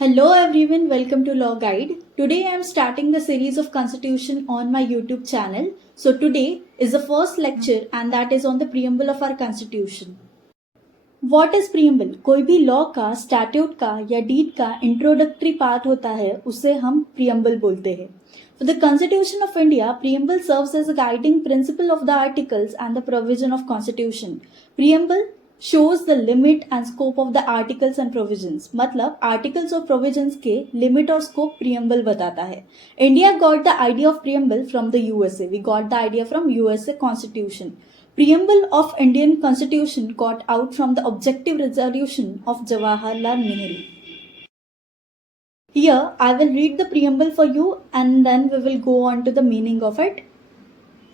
Hello everyone, welcome to Law Guide. Today I am starting the series of Constitution on my YouTube channel. So today is the first lecture and that is on the preamble of our Constitution. What is preamble? कोई भी law का, statute का या deed का introductory part होता है उसे हम preamble बोलते हैं. For the Constitution of India, preamble serves as a guiding principle of the articles and the provision of Constitution. Preamble shows the limit and scope of the articles and provisions. मतलब articles और provisions के limit और scope preamble बताता है. India got the idea of preamble from the USA. We got the idea from USA Constitution. Preamble of Indian Constitution got out from the objective resolution of Jawaharlal Nehru. Here I will read the preamble for you and then we will go on to the meaning of it.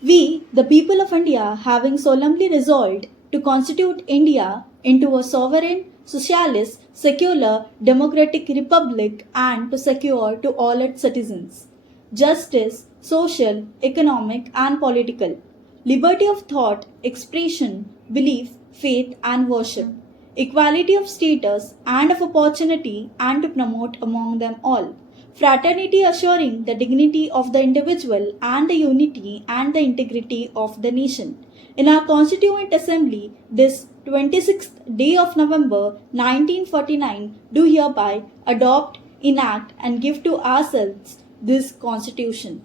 We, the people of India, having solemnly resolved to constitute India into a sovereign, socialist, secular, democratic republic and to secure to all its citizens justice, social, economic and political, liberty of thought, expression, belief, faith and worship, equality of status and of opportunity and to promote among them all, fraternity assuring the dignity of the individual and the unity and the integrity of the nation. In our Constituent Assembly, this 26th day of November 1949, do hereby adopt, enact and give to ourselves this Constitution.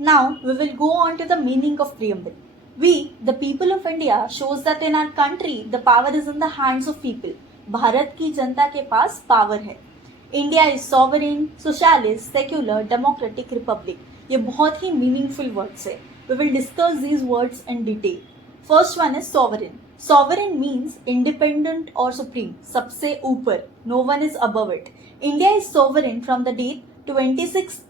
Now we will go on to the meaning of preamble. We, the people of India, shows that in our country the power is in the hands of people. Bharat की जनता के पास power है. India is sovereign, socialist, secular, democratic, Republic. ये बहुत ही meaningful words है. We will discuss these words in detail. First one is sovereign. Sovereign means independent or supreme. सबसे ऊपर. No one is above it. India is sovereign from the date 26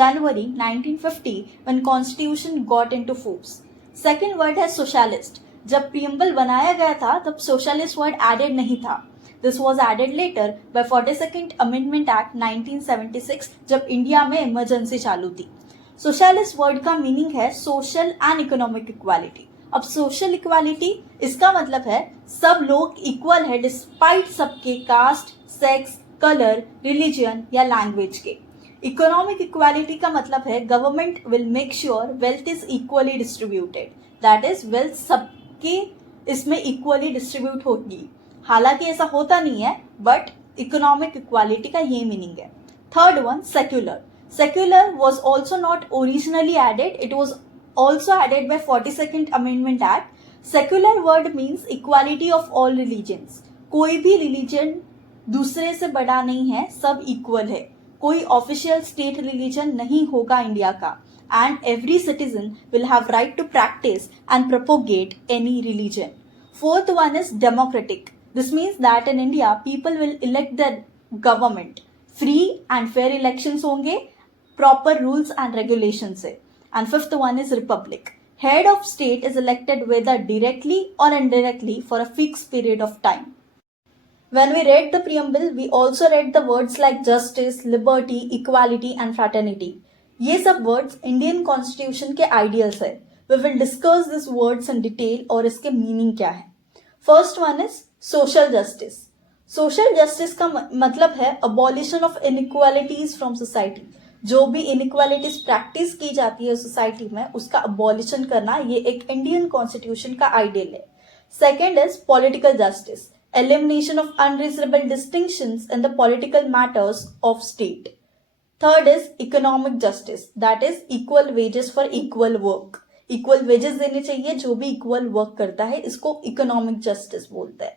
January 1950 when Constitution got into force. Second word है socialist. जब preamble बनाया गया था तब socialist word added नहीं था. This was added later by 42nd Amendment Act 1976 जब India में इमरजेंसी चालू थी. सोशलिस्ट वर्ड का मीनिंग है सोशल एंड इकोनॉमिक इक्वालिटी. अब सोशल इक्वालिटी इसका मतलब है सब लोग इक्वल है डिस्पाइट सबके कास्ट, सेक्स, कलर, रिलीजन या लैंग्वेज के. इकोनॉमिक इक्वालिटी का मतलब है government will make sure wealth is equally distributed. That is wealth सबके इसमें इक्वली डिस्ट्रीब्यूट होगी. हालांकि ऐसा होता नहीं है बट इकोनॉमिक इक्वालिटी का ये मीनिंग है. Third one secular. Secular was also not originally added. It was also added by 42nd Amendment Act. Secular word means equality of all religions. कोई भी religion दूसरे से बड़ा नहीं है, सब equal है. कोई official state religion नहीं होगा इंडिया का. And every citizen will have right to practice and propagate any religion. Fourth one is democratic. This means that in India people will elect their government. Free and fair elections होंगे. Proper rules and regulations है. And fifth one is republic. Head of state is elected whether directly or indirectly for a fixed period of time. When we read the preamble, we also read the words like justice, liberty, equality and fraternity. ये सब words Indian Constitution के ideals है. We will discuss these words in detail और इसके meaning क्या है. First one is social justice. Social justice का मतलब है abolition of inequalities from society. जो भी इनइक्वालिटीज प्रैक्टिस की जाती है सोसाइटी में उसका अबॉलिशन करना ये एक इंडियन कॉन्स्टिट्यूशन का आइडियल है. Second is political justice. Elimination of unreasonable distinctions in the political matters of state. Third is economic justice. That is equal wages for equal work. Equal wages देने चाहिए जो भी equal work करता है, इसको economic justice बोलते हैं.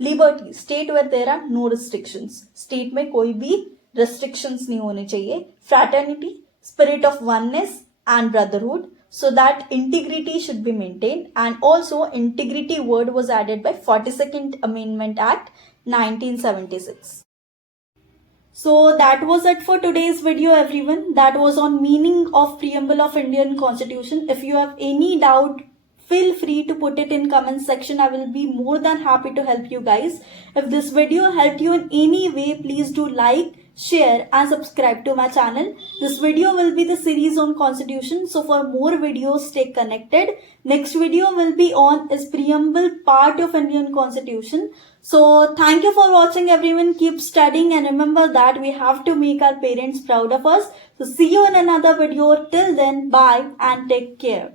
Liberty. State where there are no restrictions. State में कोई भी restrictions नहीं होने चाहिए. Fraternity, spirit of oneness and brotherhood, so that integrity should be maintained. And also integrity word was added by 42nd Amendment Act 1976. So that was it for today's video everyone. That was on meaning of preamble of Indian Constitution. If you have any doubt, feel free to put it in comment section. I will be more than happy to help you guys. If this video helped you in any way, please do like, share and subscribe to my channel. This video will be the series on Constitution. So for more videos, stay connected. Next video will be on is preamble part of Indian Constitution. So thank you for watching everyone. Keep studying and remember that we have to make our parents proud of us. So see you in another video. Till then, bye and take care.